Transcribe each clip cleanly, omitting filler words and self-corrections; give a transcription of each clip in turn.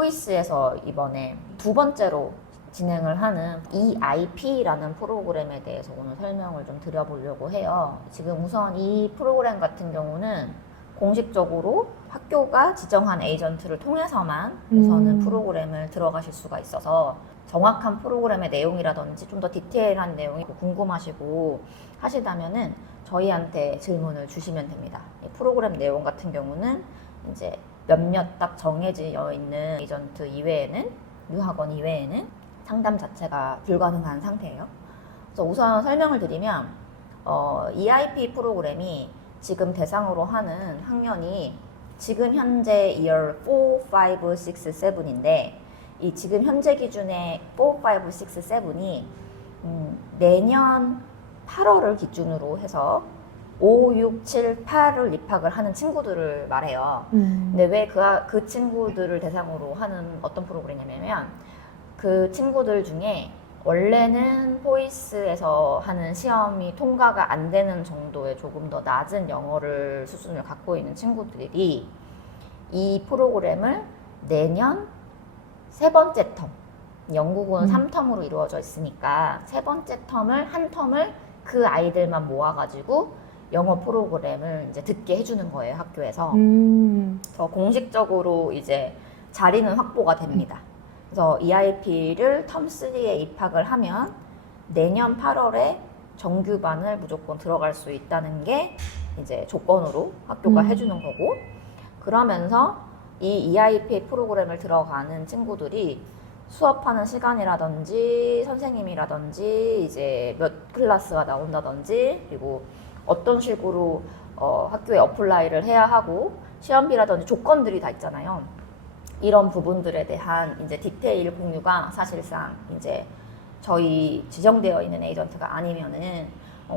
호이스에서 이번에 두 번째로 진행을 하는 EIP라는 프로그램에 대해서 오늘 설명을 좀 드려보려고 해요. 지금 우선 이 프로그램 같은 경우는 공식적으로 학교가 지정한 에이전트를 통해서만 우선은 프로그램을 들어가실 수가 있어서 정확한 프로그램의 내용이라든지 좀 더 디테일한 내용이 궁금하시고 하시다면은 저희한테 질문을 주시면 됩니다. 이 프로그램 내용 같은 경우는 이제 몇몇 딱 정해져 있는 에이전트 이외에는, 유학원 이외에는 상담 자체가 불가능한 상태예요. 그래서 우선 설명을 드리면 EIP 프로그램이 지금 대상으로 하는 학년이 지금 현재 year 4, 5, 6, 7인데 이 지금 현재 기준의 4, 5, 6, 7이 내년 8월을 기준으로 해서 5, 6, 7, 8을 입학을 하는 친구들을 말해요. 근데 왜 그 친구들을 대상으로 하는 어떤 프로그램이냐면 그 친구들 중에 원래는 포이스에서 하는 시험이 통과가 안 되는 정도의 조금 더 낮은 영어를 수준을 갖고 있는 친구들이 이 프로그램을 내년 세 번째 텀, 영국은 3텀으로 이루어져 있으니까 세 번째 텀을 한 텀을 그 아이들만 모아가지고 영어 프로그램을 이제 듣게 해주는 거예요, 학교에서. 그래서 공식적으로 이제 자리는 확보가 됩니다. 그래서 EIP를 텀 3에 입학을 하면 내년 8월에 정규반을 무조건 들어갈 수 있다는 게 이제 조건으로 학교가 해주는 거고, 그러면서 이 EIP 프로그램을 들어가는 친구들이 수업하는 시간이라든지 선생님이라든지 이제 몇 클래스가 나온다든지 그리고 어떤 식으로 학교에 어플라이를 해야 하고 시험비라든지 조건들이 다 있잖아요. 이런 부분들에 대한 이제 디테일 공유가 사실상 이제 저희 지정되어 있는 에이전트가 아니면은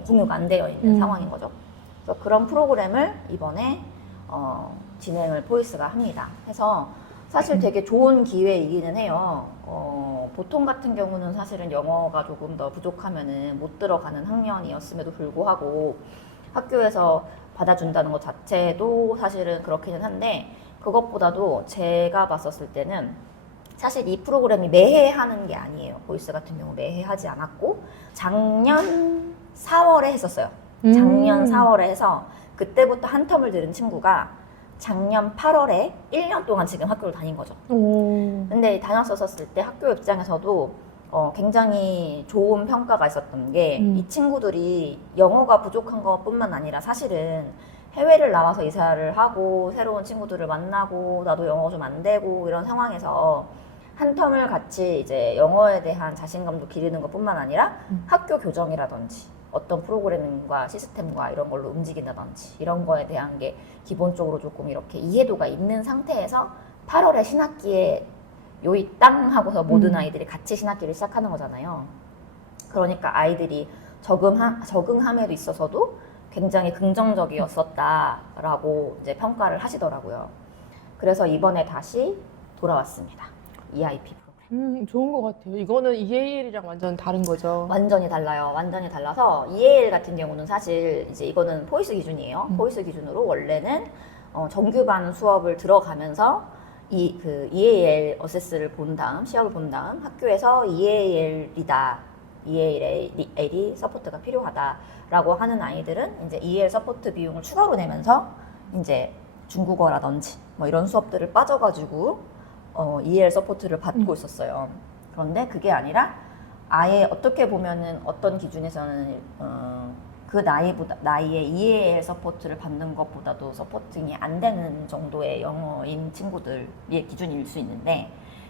공유가 안 되어 있는 상황인 거죠. 그래서 그런 프로그램을 이번에 진행을 포이스가 합니다. 해서 사실 되게 좋은 기회이기는 해요. 보통 같은 경우는 사실은 영어가 조금 더 부족하면은 못 들어가는 학년이었음에도 불구하고 학교에서 받아준다는 것 자체도 사실은 그렇기는 한데, 그것보다도 제가 봤었을 때는 사실 이 프로그램이 매해 하는 게 아니에요. 보이스 같은 경우 매해 하지 않았고 작년 4월에 했었어요. 작년 4월에 해서 그때부터 한 텀을 들은 친구가 작년 8월에 1년 동안 지금 학교를 다닌 거죠. 근데 다녔었을 때 학교 입장에서도 굉장히 좋은 평가가 있었던 게 이 친구들이 영어가 부족한 것뿐만 아니라 사실은 해외를 나와서 이사를 하고 새로운 친구들을 만나고 나도 영어가 좀 안 되고 이런 상황에서 한 텀을 같이 이제 영어에 대한 자신감도 기르는 것뿐만 아니라 학교 교정이라든지 어떤 프로그래밍과 시스템과 이런 걸로 움직인다든지 이런 거에 대한 게 기본적으로 조금 이렇게 이해도가 있는 상태에서 8월에 신학기에 요이 땅 하고서 모든 아이들이 같이 신학기를 시작하는 거잖아요. 그러니까 아이들이 적응함에도 있어서도 굉장히 긍정적이었었다라고 이제 평가를 하시더라고요. 그래서 이번에 다시 돌아왔습니다. EIP 프로그램. 좋은 것 같아요. 이거는 EAL이랑 완전 다른 거죠. 완전히 달라요. 완전히 달라서 EAL 같은 경우는 사실 이제 이거는 포이스 기준이에요. 포이스 기준으로 원래는 정규반 수업을 들어가면서 그 EAL 어세스를 본 다음, 시험을 본 다음 학교에서 EAL이 서포트가 필요하다라고 하는 아이들은 이제 EAL 서포트 비용을 추가로 내면서 이제 중국어라든지 뭐 이런 수업들을 빠져가지고 EAL 서포트를 받고 있었어요. 그런데 그게 아니라 아예 어떻게 보면은 어떤 기준에서는 그 나이에 EAL 서포트를 받는 것보다도 서포팅이 안 되는 정도의 영어인 친구들의 기준일 수 있는데,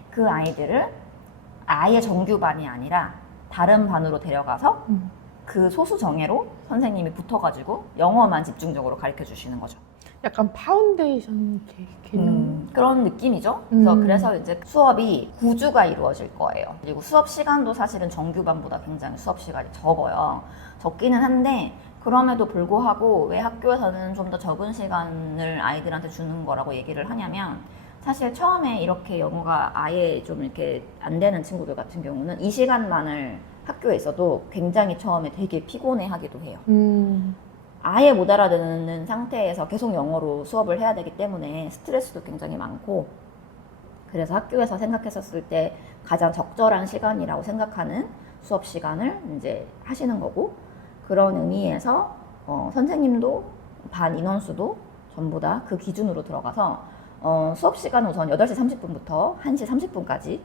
그 아이들을 아예 정규반이 아니라 다른 반으로 데려가서 그 소수 정예로 선생님이 붙어가지고 영어만 집중적으로 가르쳐 주시는 거죠. 약간 파운데이션 개념? 그런 느낌이죠. 그래서 이제 수업이 9주가 이루어질 거예요. 그리고 수업 시간도 사실은 정규반보다 굉장히 수업 시간이 적어요. 적기는 한데 그럼에도 불구하고 왜 학교에서는 좀 더 적은 시간을 아이들한테 주는 거라고 얘기를 하냐면, 사실 처음에 이렇게 영어가 아예 좀 이렇게 안 되는 친구들 같은 경우는 이 시간만을 학교에 있어도 굉장히 처음에 되게 피곤해 하기도 해요. 아예 못 알아듣는 상태에서 계속 영어로 수업을 해야 되기 때문에 스트레스도 굉장히 많고, 그래서 학교에서 생각했었을 때 가장 적절한 시간이라고 생각하는 수업 시간을 이제 하시는 거고, 그런 의미에서 선생님도 반 인원수도 전부 다 그 기준으로 들어가서 수업 시간은 우선 8시 30분부터 1시 30분까지,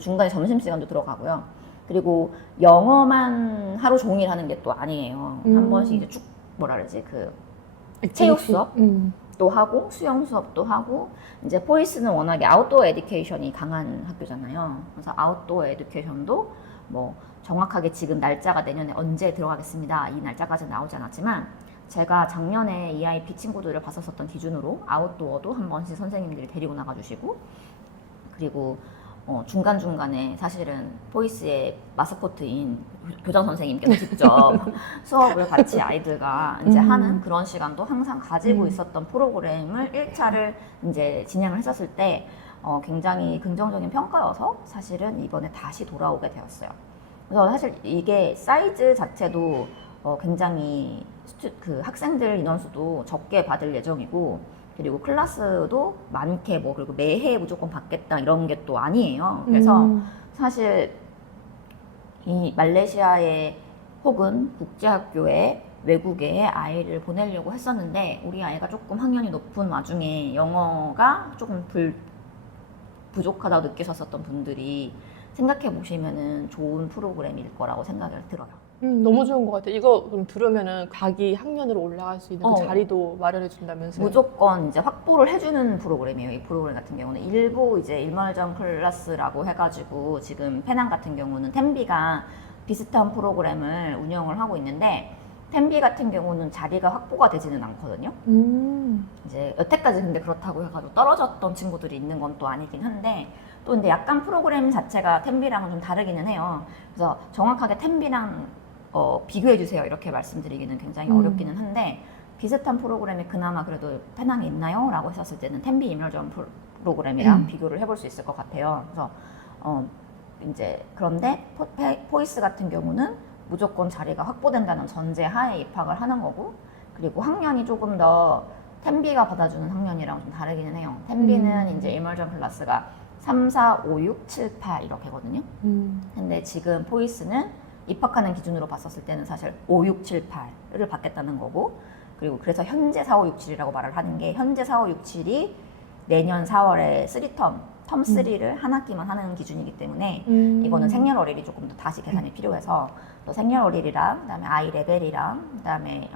중간에 점심시간도 들어가고요. 그리고 영어만 하루 종일 하는 게 또 아니에요. 한 번씩 이제 쭉 뭐라 그러지, 그 체육 수업도 하고 수영 수업도 하고, 이제 포이스는 워낙에 아웃도어 에듀케이션이 강한 학교잖아요. 그래서 아웃도어 에듀케이션도 뭐 정확하게 지금 날짜가 내년에 언제 들어가겠습니다, 이 날짜까지는 나오지 않았지만, 제가 작년에 EIP 친구들을 봤었던 기준으로 아웃도어도 한 번씩 선생님들이 데리고 나가주시고, 그리고 중간중간에 사실은 포이스의 마스코트인 교장 선생님께서 직접 수업을 같이 아이들과 이제 하는 그런 시간도 항상 가지고 있었던 프로그램을 1차를 이제 진행을 했었을 때 굉장히 긍정적인 평가여서 사실은 이번에 다시 돌아오게 되었어요. 그래서 사실 이게 사이즈 자체도 굉장히 그 학생들 인원수도 적게 받을 예정이고, 그리고 클래스도 많게 그리고 매해 무조건 받겠다 이런 게 또 아니에요. 그래서 사실 이 말레이시아에 혹은 국제학교에 외국에 아이를 보내려고 했었는데, 우리 아이가 조금 학년이 높은 와중에 영어가 조금 부족하다고 느끼셨었던 분들이 생각해 보시면은 좋은 프로그램일 거라고 생각이 들어요. 너무 좋은 것 같아요. 이거 그럼 들으면은 자기 학년으로 올라갈 수 있는 그 자리도 마련해 준다면서요? 무조건 이제 확보를 해주는 프로그램이에요. 이 프로그램 같은 경우는 일부 이제 일멀전 클래스라고 해가지고 지금 페낭 같은 경우는 텐비가 비슷한 프로그램을 운영을 하고 있는데, 텐비 같은 경우는 자리가 확보가 되지는 않거든요. 이제 여태까지 근데 그렇다고 해가지고 떨어졌던 친구들이 있는 건 또 아니긴 한데, 또 근데 약간 프로그램 자체가 텐비랑은 좀 다르기는 해요. 그래서 정확하게 텐비랑 비교해 주세요 이렇게 말씀드리기는 굉장히 어렵기는 한데, 비슷한 프로그램이 그나마 그래도 페낭에 있나요? 라고 했었을 때는 텐비 이머전 프로그램이랑 비교를 해볼 수 있을 것 같아요. 그래서 이제 그런데 포이스 같은 경우는 무조건 자리가 확보된다는 전제 하에 입학을 하는 거고, 그리고 학년이 조금 더 텐비가 받아주는 학년이랑 좀 다르기는 해요. 텐비는 이제 이머전 클래스가 3, 4, 5, 6, 7, 8 이렇게거든요. 근데 지금 포이스는 입학하는 기준으로 봤었을 때는 사실 5, 6, 7, 8을 받겠다는 거고, 그리고 그래서 현재 4, 5, 6, 7이라고 말을 하는 게, 현재 4, 5, 6, 7이 내년 4월에 3텀, 텀 3를 한 학기만 하는 기준이기 때문에 이거는 생년월일이 조금 더 다시 계산이 필요해서, 또 생년월일이랑 그다음에 아이 레벨이랑 그다음에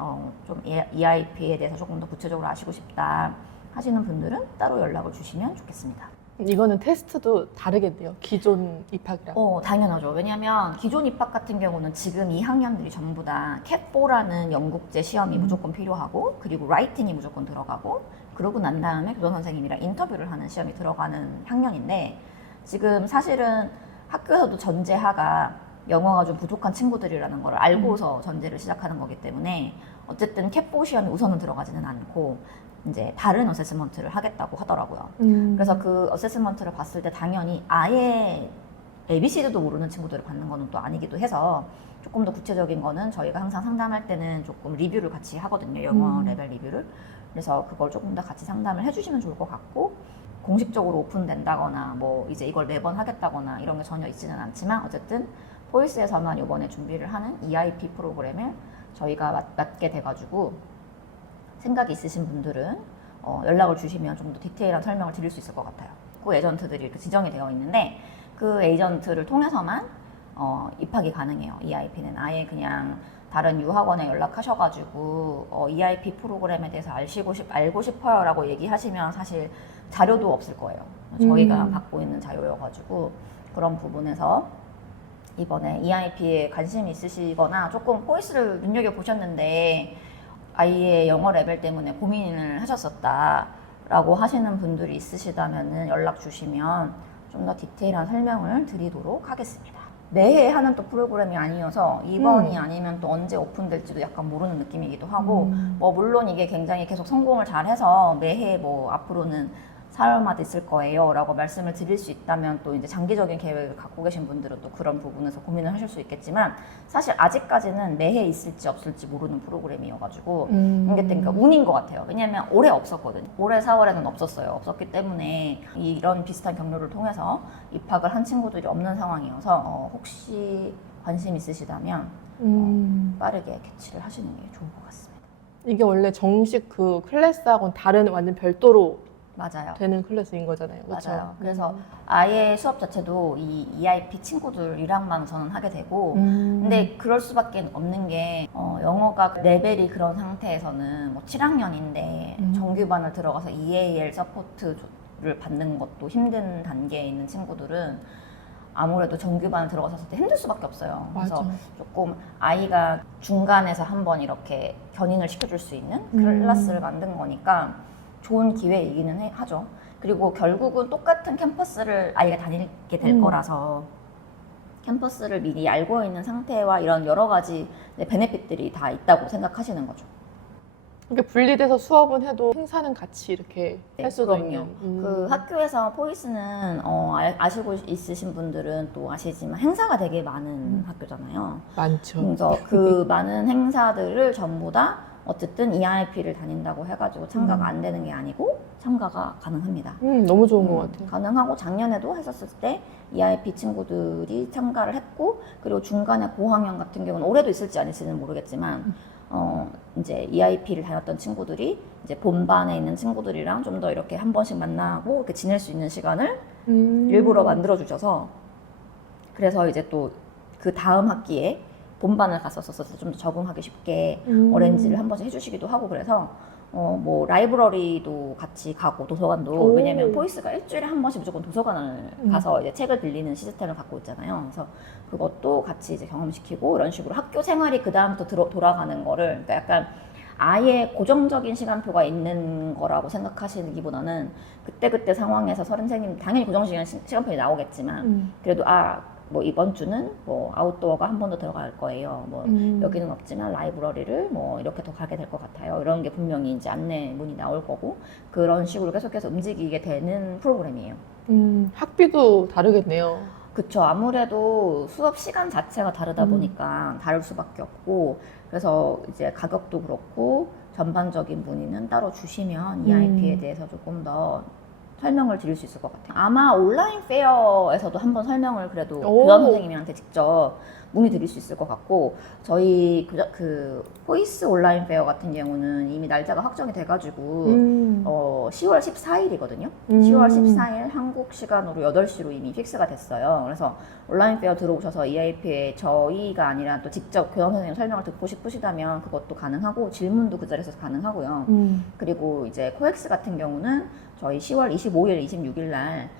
좀 EIP에 대해서 조금 더 구체적으로 아시고 싶다 하시는 분들은 따로 연락을 주시면 좋겠습니다. 이거는 테스트도 다르겠네요. 기존 입학이랑. 당연하죠. 왜냐하면 기존 입학 같은 경우는 지금 이 학년들이 전부 다 캣4라는 영국제 시험이 무조건 필요하고, 그리고 라이팅이 무조건 들어가고, 그러고 난 다음에 교장 선생님이랑 인터뷰를 하는 시험이 들어가는 학년인데, 지금 사실은 학교에서도 전제하가 영어가 좀 부족한 친구들이라는 걸 알고서 전제를 시작하는 거기 때문에, 어쨌든 캣4 시험이 우선은 들어가지는 않고 이제 다른 어세스먼트를 하겠다고 하더라고요. 그래서 그 어세스먼트를 봤을 때 당연히 아예 ABCD도 모르는 친구들을 받는 거는 또 아니기도 해서, 조금 더 구체적인 거는 저희가 항상 상담할 때는 조금 리뷰를 같이 하거든요. 영어 레벨 리뷰를. 그래서 그걸 조금 더 같이 상담을 해주시면 좋을 것 같고, 공식적으로 오픈된다거나 뭐 이제 이걸 매번 하겠다거나 이런 게 전혀 있지는 않지만, 어쨌든 포이스에서만 이번에 준비를 하는 EIP 프로그램을 저희가 맡게 돼가지고, 생각이 있으신 분들은 연락을 주시면 좀 더 디테일한 설명을 드릴 수 있을 것 같아요. 그 에이전트들이 이렇게 지정이 되어 있는데, 그 에이전트를 통해서만 입학이 가능해요. EIP는 아예 그냥 다른 유학원에 연락하셔가지고 EIP 프로그램에 대해서 알고 싶어요 라고 얘기하시면 사실 자료도 없을 거예요. 저희가 갖고 있는 자료여가지고, 그런 부분에서 이번에 EIP에 관심이 있으시거나 조금 포이스를 눈여겨보셨는데 아이의 영어 레벨 때문에 고민을 하셨었다 라고 하시는 분들이 있으시다면 연락 주시면 좀 더 디테일한 설명을 드리도록 하겠습니다. 매해 하는 또 프로그램이 아니어서 이번이 아니면 또 언제 오픈될지도 약간 모르는 느낌이기도 하고, 뭐 물론 이게 굉장히 계속 성공을 잘해서 매해 뭐 앞으로는 4월마다 있을 거예요 라고 말씀을 드릴 수 있다면 또 이제 장기적인 계획을 갖고 계신 분들은 또 그런 부분에서 고민을 하실 수 있겠지만 사실 아직까지는 매해 있을지 없을지 모르는 프로그램이어가지고 이게 그러니까 운인 것 같아요. 왜냐하면 올해 없었거든요. 올해 4월에는 없었어요. 없었기 때문에 이런 비슷한 경로를 통해서 입학을 한 친구들이 없는 상황이어서 혹시 관심 있으시다면 빠르게 캐치를 하시는 게 좋을 것 같습니다. 이게 원래 정식 그 클래스하고는 다른 완전 별도로 맞아요. 되는 클래스인 거잖아요. 그렇죠? 맞아요. 그래서 아예 수업 자체도 이 EIP 친구들이랑만 우선은 하게 되고 근데 그럴 수밖에 없는 게 영어가 레벨이 그런 상태에서는 뭐 7학년인데 정규반을 들어가서 EAL 서포트를 받는 것도 힘든 단계에 있는 친구들은 아무래도 정규반을 들어갔을 때 힘들 수밖에 없어요. 그래서 맞아. 조금 아이가 중간에서 한번 이렇게 견인을 시켜줄 수 있는 클래스를 만든 거니까 좋은 기회이기는 하죠. 그리고 결국은 똑같은 캠퍼스를 아이가 다니게 될 거라서 캠퍼스를 미리 알고 있는 상태와 이런 여러 가지 베네핏들이 다 있다고 생각하시는 거죠. 이게 분리돼서 수업은 해도 행사는 같이 이렇게 네, 할 수도 그럼요. 있는. 그 학교에서 포이스는 아시고 있으신 분들은 또 아시지만 행사가 되게 많은 학교잖아요. 많죠. 그래서 그 많은 행사들을 전부 다 어쨌든 EIP를 다닌다고 해가지고 참가가 안 되는 게 아니고 참가가 가능합니다. 너무 좋은 것 같아요. 가능하고 작년에도 했었을 때 EIP 친구들이 참가를 했고 그리고 중간에 고학년 같은 경우는 올해도 있을지 아닐지는 모르겠지만 이제 EIP를 다녔던 친구들이 이제 본반에 있는 친구들이랑 좀 더 이렇게 한 번씩 만나고 이렇게 지낼 수 있는 시간을 일부러 만들어 주셔서 그래서 이제 또 그 다음 학기에 본반을 갔었어서 좀 더 적응하기 쉽게 어레인지를 한 번씩 해주시기도 하고 그래서 뭐 라이브러리도 같이 가고 도서관도 오. 왜냐면 포이스가 일주일에 한 번씩 무조건 도서관을 가서 이제 책을 빌리는 시스템을 갖고 있잖아요. 그래서 그것도 같이 이제 경험시키고 이런 식으로 학교 생활이 그 다음부터 돌아가는 거를 그러니까 약간 아예 고정적인 시간표가 있는 거라고 생각하시기보다는 그때그때 상황에서 선생님 당연히 고정적인 시간표가 나오겠지만 그래도 뭐 이번 주는 뭐 아웃도어가 한 번 더 들어갈 거예요. 뭐 여기는 없지만 라이브러리를 뭐 이렇게 더 가게 될 것 같아요. 이런 게 분명히 이제 안내문이 나올 거고 그런 식으로 계속해서 움직이게 되는 프로그램이에요. 학비도 다르겠네요. 그쵸. 아무래도 수업 시간 자체가 다르다 보니까 다를 수밖에 없고 그래서 이제 가격도 그렇고 전반적인 문의는 따로 주시면 EIP에 대해서 조금 더 설명을 드릴 수 있을 것 같아요. 아마 온라인 페어에서도 한번 설명을 그래도 교장 선생님한테 직접 문의 드릴 수 있을 것 같고 저희 그 포이스 온라인 페어 같은 경우는 이미 날짜가 확정이 돼가지고 10월 14일이거든요. 10월 14일 한국 시간으로 8시로 이미 픽스가 됐어요. 그래서 온라인 페어 들어오셔서 EIP에 저희가 아니라 또 직접 교장 선생님 설명을 듣고 싶으시다면 그것도 가능하고 질문도 그 자리에서 가능하고요. 그리고 이제 코엑스 같은 경우는 저희 10월 25일, 26일 날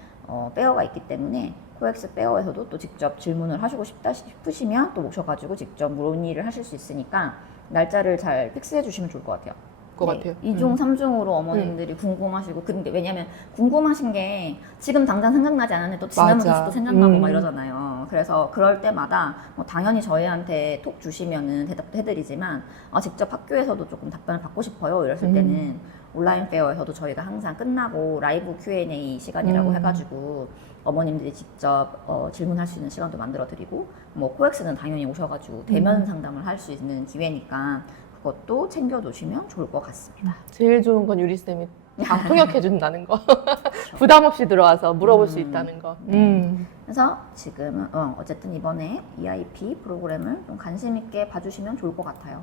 페어가 있기 때문에 코엑스 페어에서도 또 직접 질문을 하시고 싶다 싶으시면 또 오셔가지고 직접 문의를 하실 수 있으니까 날짜를 잘 픽스해 주시면 좋을 것 같아요. 같아요. 2중, 3중으로 어머님들이 궁금하시고 근데 왜냐면 궁금하신 게 지금 당장 생각나지 않았는데 또 지나면 다시 또 생각나고 막 이러잖아요. 그래서 그럴 때마다 뭐 당연히 저희한테 톡 주시면은 대답도 해드리지만 직접 학교에서도 조금 답변을 받고 싶어요 이랬을 때는 온라인 페어에서도 저희가 항상 끝나고 라이브 Q&A 시간이라고 해가지고 어머님들이 직접 질문할 수 있는 시간도 만들어 드리고 뭐 코엑스는 당연히 오셔가지고 대면 상담을 할 수 있는 기회니까 그것도 챙겨두시면 좋을 것 같습니다. 제일 좋은 건 유리쌤이 다 통역해준다는 거. 부담 없이 들어와서 물어볼 수 있다는 거. 그래서 지금은 어쨌든 이번에 EIP 프로그램을 좀 관심 있게 봐주시면 좋을 것 같아요.